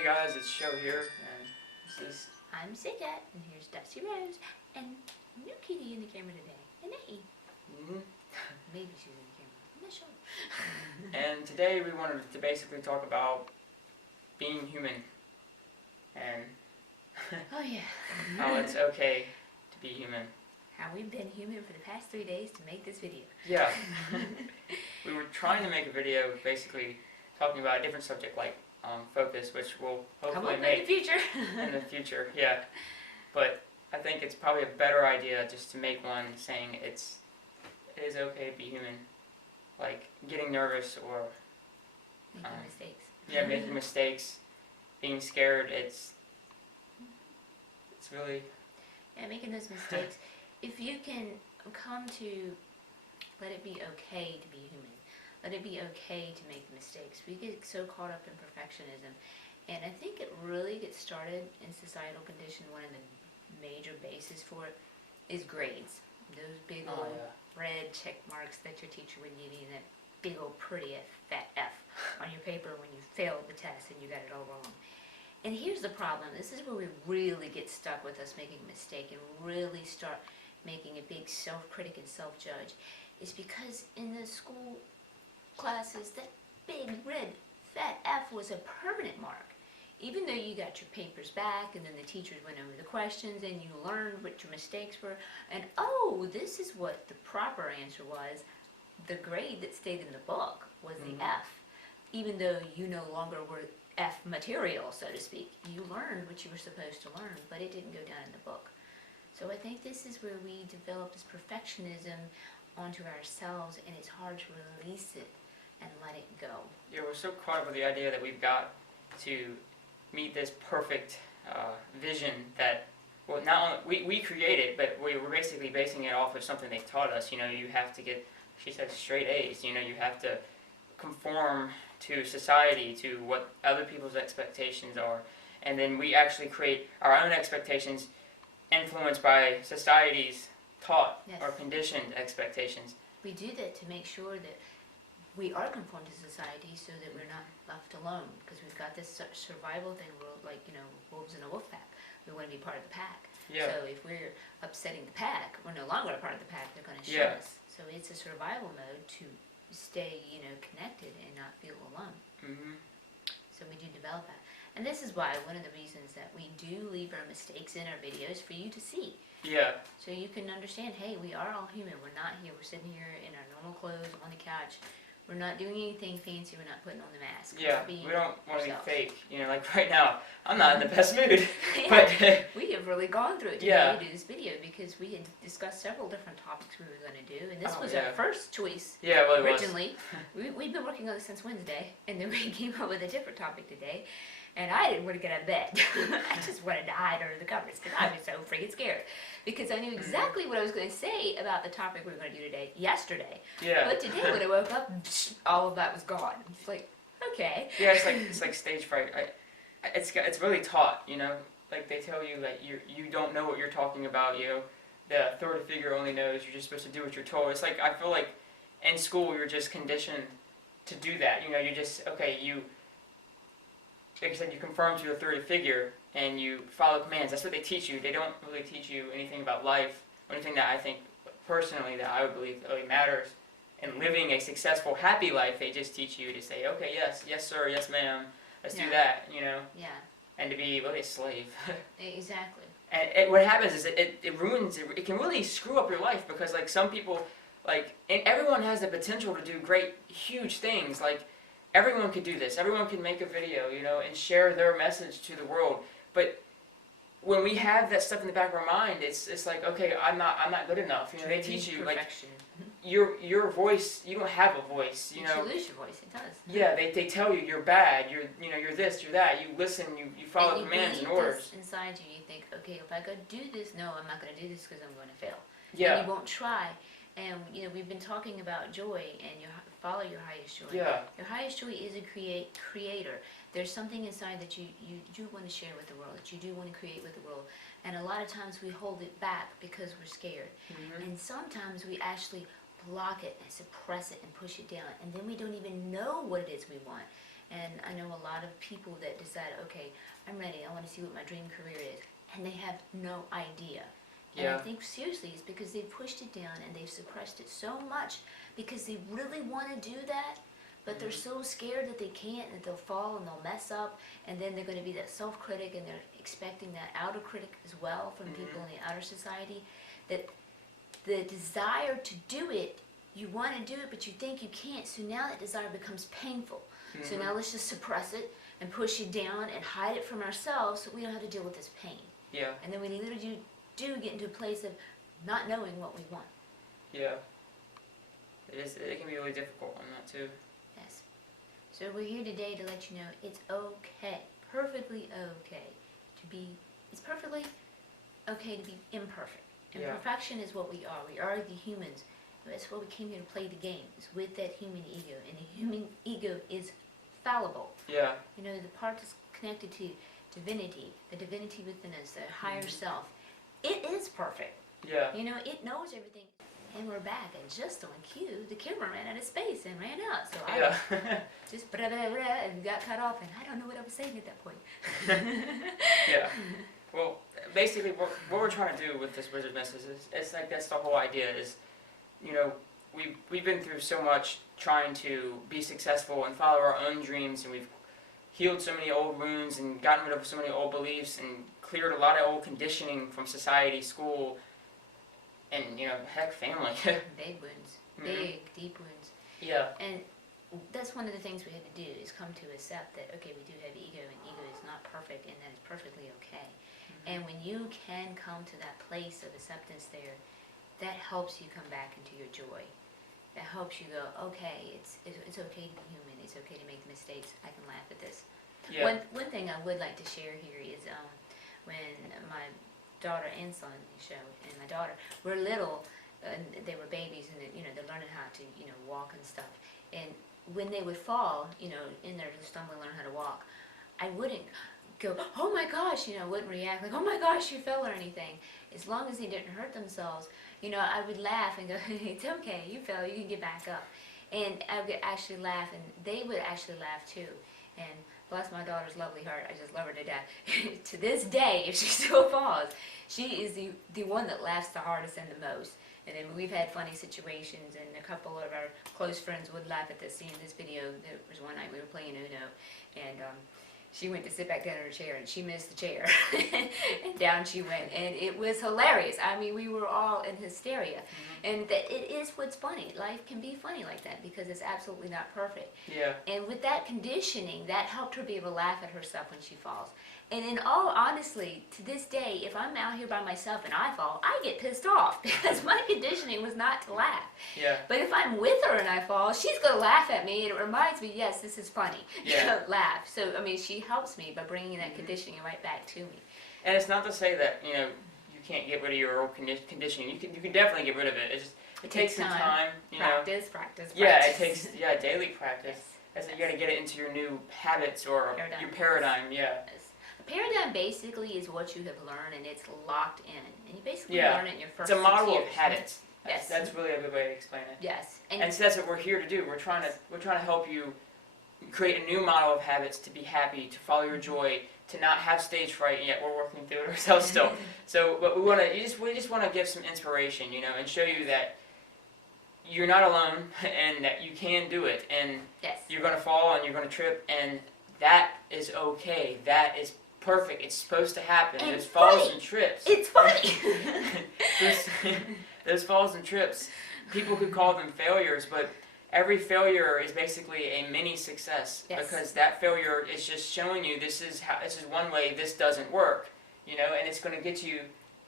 Hey guys, it's Show here, and this is... I'm Sigat, and here's Dusty Rose, and new kitty in the camera today, and Nate. Maybe she's in the camera, I'm not sure. And today we wanted to basically talk about being human, and Oh yeah. how it's okay to be human. How we've been human for the past 3 days to make this video. Yeah. We were trying to make a video basically talking about a different subject like focus, which we'll hopefully make in the future. in the future, yeah. But I think it's probably a better idea just to make one saying it is okay to be human. Like getting nervous or Making mistakes. Yeah, making mistakes, being scared, it's really... Yeah, making those mistakes. If you can come to let it be okay to be human, let it be okay to make mistakes. We get so caught up in perfectionism, and I think it really gets started in societal condition. One of the major bases for it is grades. Those big old red check marks that your teacher would give you, and that big old pretty fat F on your paper when you failed the test and you got it all wrong. And here's the problem. This is where we really get stuck with us making a mistake and really start making a big self-critic and self-judge. It's because in the school classes, that big red fat F was a permanent mark. Even though you got your papers back and then the teachers went over the questions and you learned what your mistakes were, and oh, this is what the proper answer was, the grade that stayed in the book was the F. Even though you no longer were F material, so to speak. You learned what you were supposed to learn, but it didn't go down in the book. So I think this is where we develop this perfectionism onto ourselves, and it's hard to release it and let it go. Yeah, we're so caught up with the idea that we've got to meet this perfect vision that, well, not only we created, but we were basically basing it off of something they taught us. You know, you have to get, she said, straight A's. You know, you have to conform to society, to what other people's expectations are, and then we actually create our own expectations influenced by society's taught or conditioned expectations. We do that to make sure that we are conformed to society so that we're not left alone, because we've got this survival thing, like, you know, wolves in a wolf pack. We want to be part of the pack. Yeah. So if we're upsetting the pack, we're no longer a part of the pack, they're going to shoot us. So it's a survival mode to stay, you know, connected and not feel alone. So we do develop that. And this is why one of the reasons that we do leave our mistakes in our videos for you to see. Yeah. So you can understand, hey, we are all human. We're not here. We're sitting here in our normal clothes on the couch. We're not doing anything fancy. We're not putting on the mask. Yeah, we don't want to be fake. You know, like right now, I'm not in the best mood. But we have really gone through it today to do this video because we had discussed several different topics we were going to do, and this was our first choice. Yeah, well, originally. We've been working on this since Wednesday, and then we came up with a different topic today. And I didn't want to get out of bed. I just wanted to hide under the covers because I was so freaking scared. Because I knew exactly what I was going to say about the topic we were going to do today, yesterday. Yeah. But today when I woke up, all of that was gone. It's like, okay. Yeah, it's like stage fright. It's really taught, you know. Like they tell you that you don't know what you're talking about. You know, the authority figure only knows. You're just supposed to do what you're told. It's like I feel like in school you're just conditioned to do that. You know, you just like I said, you conform to your authority figure and you follow commands. That's what they teach you. They don't really teach you anything about life or anything that I think personally that I would believe really matters. In living a successful, happy life, they just teach you to say, okay, yes sir, yes ma'am, let's do that, you know? Yeah. And to be really a slave. Exactly. And what happens is it ruins, it can really screw up your life because like some people, like, and everyone has the potential to do great, huge things. Like, everyone could do this. Everyone can make a video, you know, and share their message to the world. But when we have that stuff in the back of our mind, it's like, okay, I'm not good enough. You know, they teach you like your voice. You don't have a voice. You know, you lose your voice. It does. Yeah, they tell you you're bad. You're this, you're that. You listen. You follow commands and orders. Inside you, you think, okay, if I go do this, no, I'm not going to do this because I'm going to fail. Yeah. And you won't try. And you know, we've been talking about joy, and you follow your highest joy. Yeah. Your highest joy is a creator. There's something inside that you do want to share with the world, that you do want to create with the world. And a lot of times we hold it back because we're scared. And sometimes we actually block it and suppress it and push it down. And then we don't even know what it is we want. And I know a lot of people that decide, okay, I'm ready, I want to see what my dream career is, and they have no idea. And I think seriously it's because they've pushed it down and they've suppressed it so much because they really want to do that, but they're so scared that they can't, that they'll fall and they'll mess up, and then they're going to be that self-critic, and they're expecting that outer critic as well from people in the outer society, that the desire to do it, you want to do it, but you think you can't, so now that desire becomes painful. So now let's just suppress it and push it down and hide it from ourselves so we don't have to deal with this pain. Yeah. And then we literally do get into a place of not knowing what we want. Yeah. It can be really difficult on that too. Yes. So we're here today to let you know it's okay, perfectly okay it's perfectly okay to be imperfect. And perfection is what we are. We are the humans. That's why we came here to play the game, is with that human ego. And the human ego is fallible. Yeah. You know, the part that's connected to divinity, the divinity within us, the higher self, it is perfect. Yeah. You know, it knows everything. And we're back, and just on cue, the camera ran out of space and ran out. So I just blah, blah, blah, and got cut off, and I don't know what I was saying at that point. Yeah. Well, basically, what we're trying to do with this wizard message is, it's like, that's the whole idea is, you know, we've been through so much trying to be successful and follow our own dreams, and we've healed so many old wounds and gotten rid of so many old beliefs and cleared a lot of old conditioning from society, school, and, you know, heck, family. Big wounds. Big, deep wounds. Yeah. And that's one of the things we had to do, is come to accept that, okay, we do have ego, and ego is not perfect, and that is perfectly okay. And when you can come to that place of acceptance there, that helps you come back into your joy. That helps you go, okay, it's okay to be human. It's okay to make mistakes. I can laugh at this. Yeah. One thing I would like to share here is when my daughter and son, and my daughter were little, and they were babies, and they're learning how to walk and stuff. And when they would fall, in their stumble and learn how to walk, I wouldn't go, oh my gosh, wouldn't react like, oh my gosh, you fell or anything. As long as they didn't hurt themselves, I would laugh and go, it's okay, you fell, you can get back up. And I would actually laugh, and they would actually laugh too. And bless my daughter's lovely heart, I just love her to death. To this day, if she still falls, she is the one that laughs the hardest and the most. And then we've had funny situations, and a couple of our close friends would laugh at this. Seeing this video, there was one night we were playing Uno, and she went to sit back down in her chair, and she missed the chair, and down she went, and it was hilarious. I mean, we were all in hysteria, and that it is what's funny. Life can be funny like that because it's absolutely not perfect. Yeah. And with that conditioning, that helped her be able to laugh at herself when she falls. And in all honesty, to this day, if I'm out here by myself and I fall, I get pissed off because my conditioning was not to laugh. Yeah. But if I'm with her and I fall, she's going to laugh at me, and it reminds me, yes, this is funny. Yeah. Laugh. So, I mean, she helps me by bringing that conditioning right back to me. And it's not to say that, you can't get rid of your old conditioning. You can definitely get rid of it. It takes some time, Practice. Yeah, it takes daily practice. Yes. You got to get it into your new habits or your paradigm. Yeah. Yes. A paradigm basically is what you have learned, and it's locked in, and you basically learn it in your first 6 years. It's a model of habits. Yes. That's really a good way to explain it. Yes. And so that's what we're here to do. We're trying to help you create a new model of habits to be happy, to follow your joy, to not have stage fright, and yet we're working through it ourselves still. So, but we just want to give some inspiration, and show you that you're not alone, and that you can do it, and you're going to fall and you're going to trip, and that is okay. That is perfect. It's supposed to happen. And There's falls and trips. It's funny. There's falls and trips. People could call them failures, but every failure is basically a mini success, because that failure is just showing you this is one way this doesn't work, and it's going to get you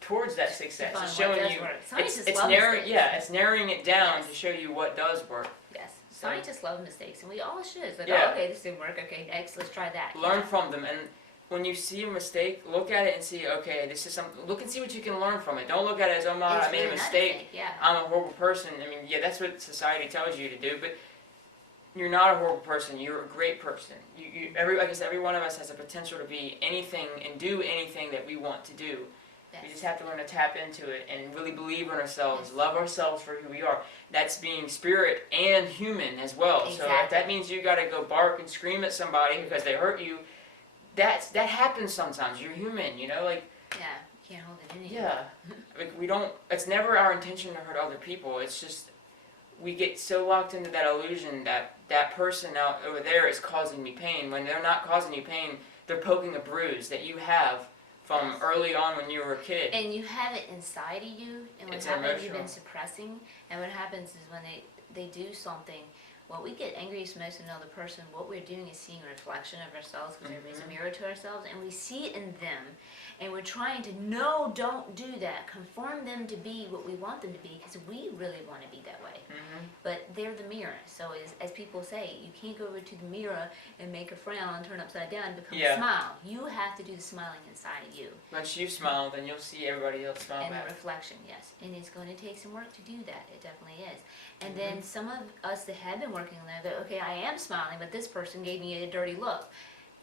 towards that success. It's showing you it's narrowing it down to show you what does work. Yes. Scientists love mistakes, and we all should. It's like, oh, okay, this didn't work. Okay, next, let's try that. Learn from them, and when you see a mistake, look at it and see, okay, this is something. Look and see what you can learn from it. Don't look at it as, oh my, I made a mistake. I'm a horrible person. I mean, that's what society tells you to do, but you're not a horrible person. You're a great person. I guess every one of us has the potential to be anything and do anything that we want to do. We just have to learn to tap into it and really believe in ourselves, Yes. love ourselves for who we are. That's being spirit and human as well. So if Exactly. that means you got to go bark and scream at somebody because they hurt you, that happens sometimes. You're human, you know, like. Yeah, you can't hold it in you. Yeah, like we don't. It's never our intention to hurt other people. It's just we get so locked into that illusion that that person out over there is causing me pain when they're not causing you pain. They're poking a bruise that you have from early on when you were a kid. And you have it inside of you, and what It's happens, you've emotional. been suppressing, and what happens is when they do something, what we get angriest most in another person, what we're doing is seeing a reflection of ourselves, because everybody's a mirror to ourselves, and we see it in them, and we're trying to, no, don't do that, conform them to be what we want them to be, because we really want to be that way. But they're the mirror, so as people say, you can't go over to the mirror and make a frown, turn upside down, and become a smile. You have to do the smiling inside of you. Once you smile, then you'll see everybody else smile And back. the reflection, yes. And it's going to take some work to do that. It definitely is. And then some of us that have been working on that, go, okay, I am smiling, but this person gave me a dirty look.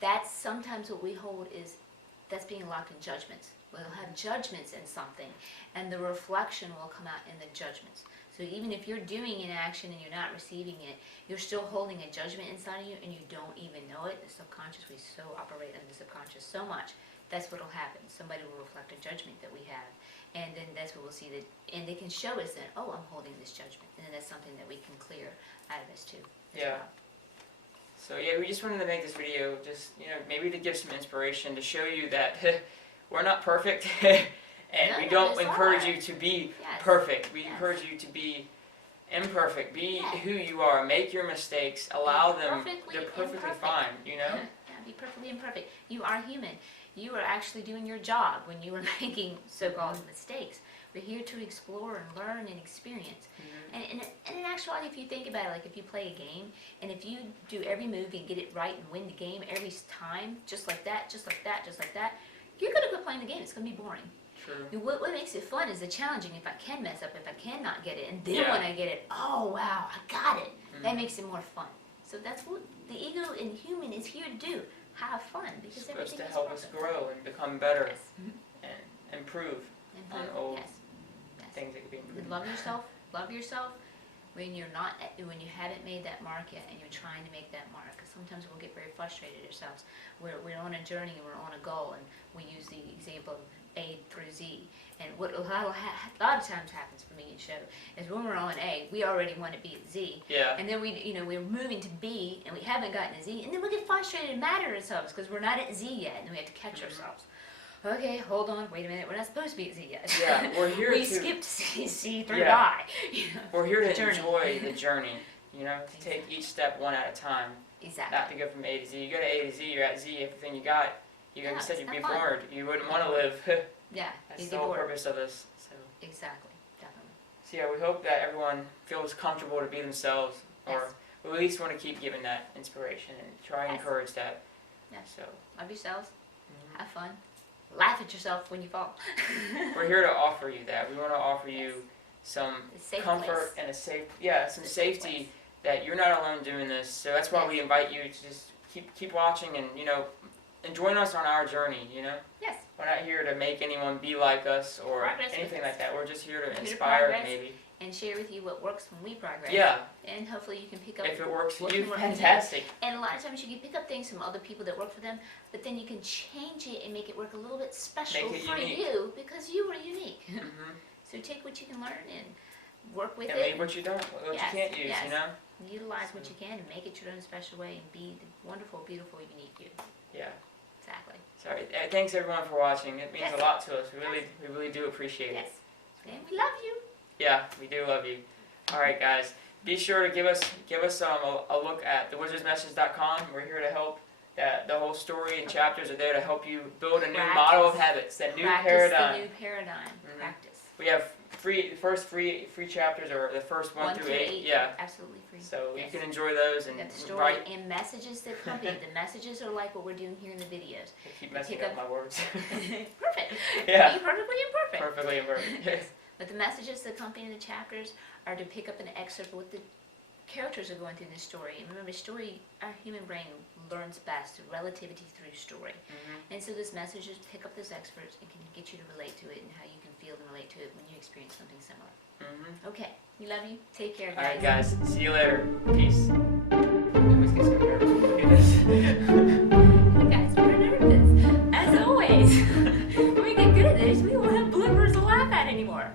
That's sometimes what we hold is, that's being locked in judgments. We'll have judgments in something, and the reflection will come out in the judgments. So even if you're doing an action and you're not receiving it, you're still holding a judgment inside of you, and you don't even know it. The subconscious, we so operate in the subconscious so much. That's what'll happen. Somebody will reflect a judgment that we have, and then that's what we'll see that, and they can show us that, oh, I'm holding this judgment, and then that's something that we can clear out of us too. Yeah. So yeah, we just wanted to make this video, just maybe to give some inspiration, to show you that we're not perfect, and No, we no, don't it's encourage hard. you to be Yes. perfect. We Yes. encourage you to be imperfect. Be Yeah. who you are. Make your mistakes. Allow them. Perfectly They're perfectly imperfect. fine. You know. Yeah, be perfectly imperfect. You are human. You are actually doing your job when you are making so-called mistakes. We're here to explore and learn and experience. And in actuality, if you think about it, like if you play a game, and if you do every move and get it right and win the game every time, just like that, just like that, just like that, you're going to quit playing the game. It's going to be boring. True. And what makes it fun is the challenging. If I can mess up, if I cannot get it, and then Yeah. when I get it, oh wow, I got it. That makes it more fun. So that's what the ego and human is here to do. Have fun, because It's supposed everything to is help us perfect. grow and become better Yes. and improve on And old yes. Yes. things that could be improved. Love yourself. Love yourself. When you're not, when you haven't made that mark yet, and you're trying to make that mark, because sometimes we'll get very frustrated ourselves. We're on a journey and we're on a goal, and we use the example of A through Z. And what a lot of times happens for me and show is when we're on A, we already want to be at Z, Yeah. and then we're moving to B, and we haven't gotten to Z, and then we get frustrated and mad at ourselves because we're not at Z yet, and then we have to catch ourselves. Okay, hold on, wait a minute, we're not supposed to be at Z yet. Yeah, we're here we to. skipped C through Yeah. I. You know? We're here to Journey. enjoy the journey. To take each step one at a time. Exactly. Not to go from A to Z. You go to A to Z, you're at Z. Everything you got, you Yeah, said it's you'd be not fun. bored. You wouldn't want to live. Yeah, That's you'd the be whole bored. purpose of this. So Exactly, definitely. yeah, we hope that everyone feels comfortable to be themselves, or Yes. we at least want to keep giving that inspiration and try and Yes. encourage that. Yes. So Love yourselves. Have fun. Laugh at yourself when you fall. we're here to offer you that. We want to offer you Yes. some A safe comfort place. and some It's a safe safety place. that you're not alone doing this. So that's why Yes. we invite you to just keep watching and and join us on our journey. Yes. We're not here to make anyone be like us or Progress with anything us. like that. We're just here to Here to inspire progress. maybe. And share with you what works when we progress. Yeah, And hopefully you can pick up. if it works for what you, can work for you. fantastic. And a lot of times you can pick up things from other people that work for them, but then you can change it and make it work a little bit special Make it for unique. you because you are unique. hmm So take what you can learn and work with And it. leave what you don't, what Yes, you can't use. yes. Utilize what you can and make it your own special way and be the wonderful, beautiful, unique you. Yeah. Exactly. Sorry. Thanks everyone for watching. It means Yes. a lot to us. We really do appreciate it. Yes. And we love you. Yeah, we do love you. All right, guys. Be sure to give us a look at thewizardsmessage.com. We're here to help. The whole story and chapters are there to help you build a new model of habits, that new Practice paradigm. the new paradigm. Mhm. Practice. We have the first free chapters are the first one through eight. Yeah. Absolutely free. So Yes. you can enjoy those We and got the story write. and messages that accompany it. The messages are like what we're doing here in the videos. I keep messing pick up my words. Perfect. Yeah. Be perfectly imperfect. Perfectly imperfect. Yes. But the messages that accompany the chapters are to pick up an excerpt of what the characters are going through this story. And remember, story, our human brain learns best relativity through story. And so this message is pick up those experts and can get you to relate to it and how you can feel and relate to it when you experience something similar. Okay, we love you. Take care, guys. Alright, guys. See you later. Peace. I always get so nervous when we do this. You guys, we're nervous. As always. When we get good at this, we won't have bloopers to laugh at anymore.